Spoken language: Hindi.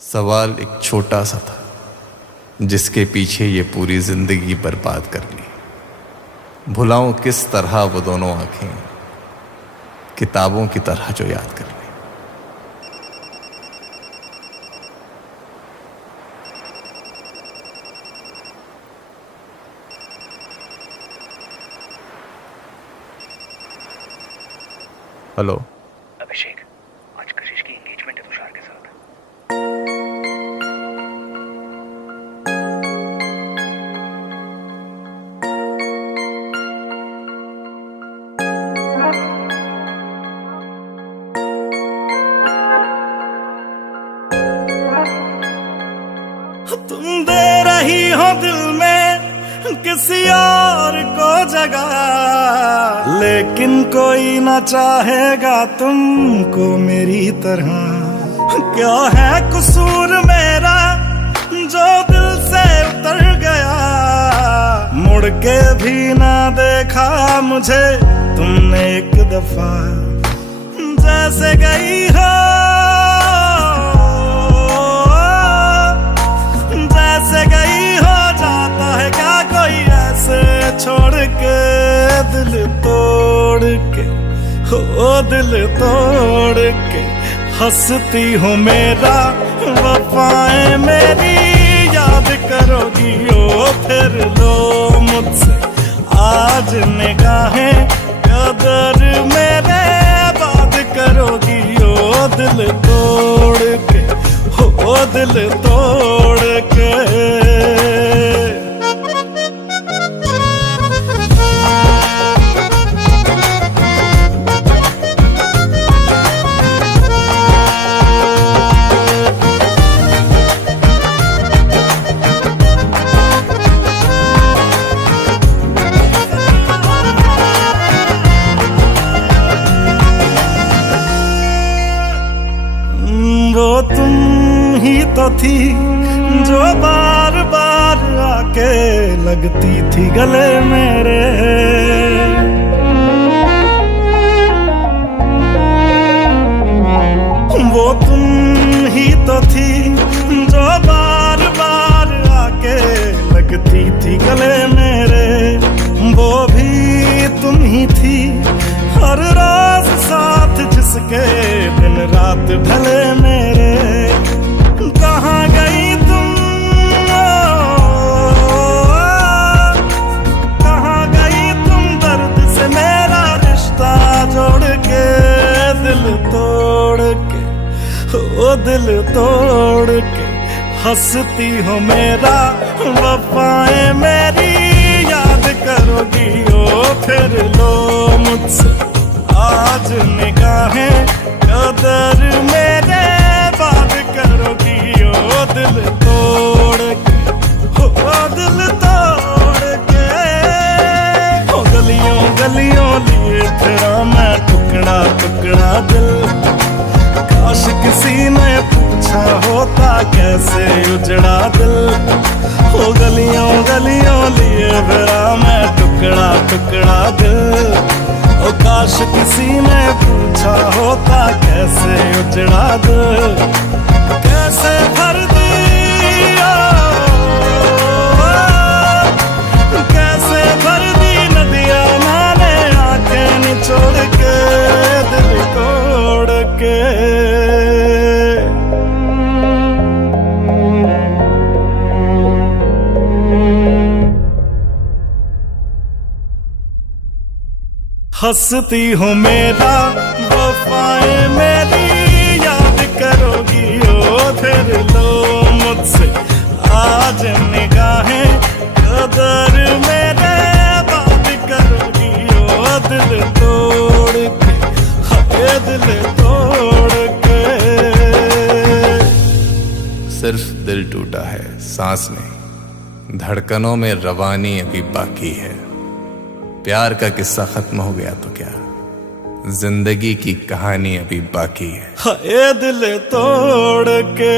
सवाल एक छोटा सा था जिसके पीछे ये पूरी जिंदगी बर्बाद कर ली। भुलाऊं किस तरह वो दोनों आंखें, किताबों की तरह जो याद कर ली। हेलो अभिषेक, आज कशिश की एंगेजमेंट है तुषार के साथ। तुम दे रही हो दिल में किसी और को जगह, लेकिन कोई ना चाहेगा तुमको मेरी तरह। क्या है कसूर मेरा जो दिल से उतर गया, मुड़ के भी ना देखा मुझे तुमने एक दफा। जैसे गई हो, जैसे गई हो, जाता है क्या कोई ऐसे छोड़ के, दिल तोड़ के, हो दिल तोड़ के। हंसती हो मेरा वफाएं मेरी याद करोगी ओ फिर लो मुझसे आज निगाहें, कदर मेरे बात करोगी ओ दिल तोड़ के, हो दिल तोड़ के। वो तुम ही तो थी जो बार बार आके लगती थी गले मेरे। वो तुम ही तो थी जो बार बार आके लगती थी गले मेरे। वो भी तुम ही थी हर रोज साथ जिसके दिन रात ढले मेरे। कहाँ गई तुम, कहाँ गई तुम दर्द से मेरा रिश्ता जोड़ के, दिल तोड़ के, ओ दिल तोड़ के। हंसती हो मेरा वफाएं मेरी याद करोगी ओ फिर लो मुझसे आज निगाहें, कदर मेरे बात करोगी ओ दिल तोड़ के, हो दिल तोड़ के। हो गलियों गलियों लिए फिरा मैं टुकड़ा टुकड़ा दिल, काश किसी ने पूछा होता कैसे उजड़ा दिल। हो गलियों गलियों लिए फिरा मैं टुकड़ा टुकड़ा दिल, ओ काश किसी ने पूछा होता कैसे उजड़ा दिल। कैसे भर दिया, कैसे भर दी नदियां मैंने आंखें निचोड़ के, दिल तोड़ के। हंसती हो मेरा वफाएं मेरी याद करोगी ओ फिर लो मुझसे आज निगाहें, कदर मेरे बात करोगी ओ दिल तोड़ के, हाय दिल तोड़ के। सिर्फ दिल टूटा है, सांस नहीं, धड़कनों में रवानी अभी बाकी है। प्यार का किस्सा खत्म हो गया तो क्या, जिंदगी की कहानी अभी बाकी है। हाय दिल तोड़ के।